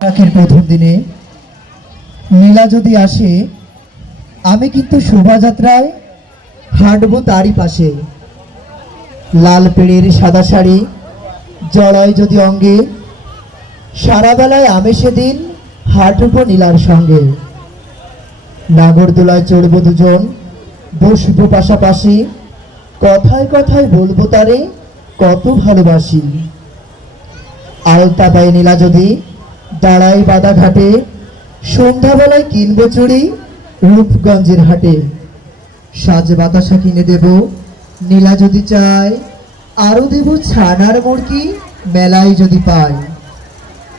রাখির প্রথম দিনে নীলা যদি আসে, আমি কিন্তু শোভাযাত্রায় হাঁটবো তারই পাশে। লাল পেড়ের সাদা শাড়ি জড়ায় যদি অঙ্গে, সারা বেলায় আমি সেদিন হাঁটবো নীলার সঙ্গে। নাগরদোলায় চড়বো দুজন, বসবো পাশাপাশি, কথায় কথায় বলবো তারে কত ভালোবাসি। আলতা দেয় নীলা যদি দাঁড়াই বাদা ঘাটে, সন্ধ্যাবেলায় কিনবো চুড়ি রূপগঞ্জের হাটে। সাজ বাতাসা কিনে দেব নীলা যদি চায়, আরো দেব ছানার মুরকি মেলায় যদি পাই।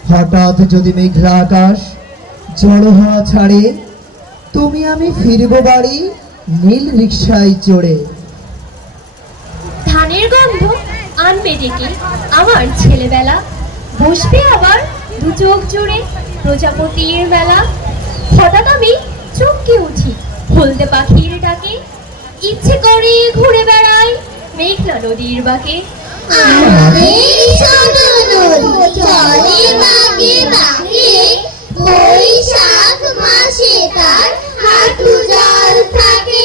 হঠাৎ যদি মেঘলা আকাশ ঝড়ো হাওয়া ছাড়ে, তুমি আমি ফিরবো বাড়ি নীল রিকশায় চড়ে। ধানের গন্ধ আনবে ডেকে আমার ছেলেবেলা, বসবে আবার দু চোখ জুড়ে প্রজাপতির মেলা। হঠাৎ আমি চমকে উঠি হলদে পাখির ডাকে, ইচ্ছে করে ঘুরে বেড়াই মেঘনা নদীর বাঁকে। আমাদের ছোট নদী চলে বাঁকে বাঁকে, বৈশাখ মাসে তার হাঁটু জল থাকে।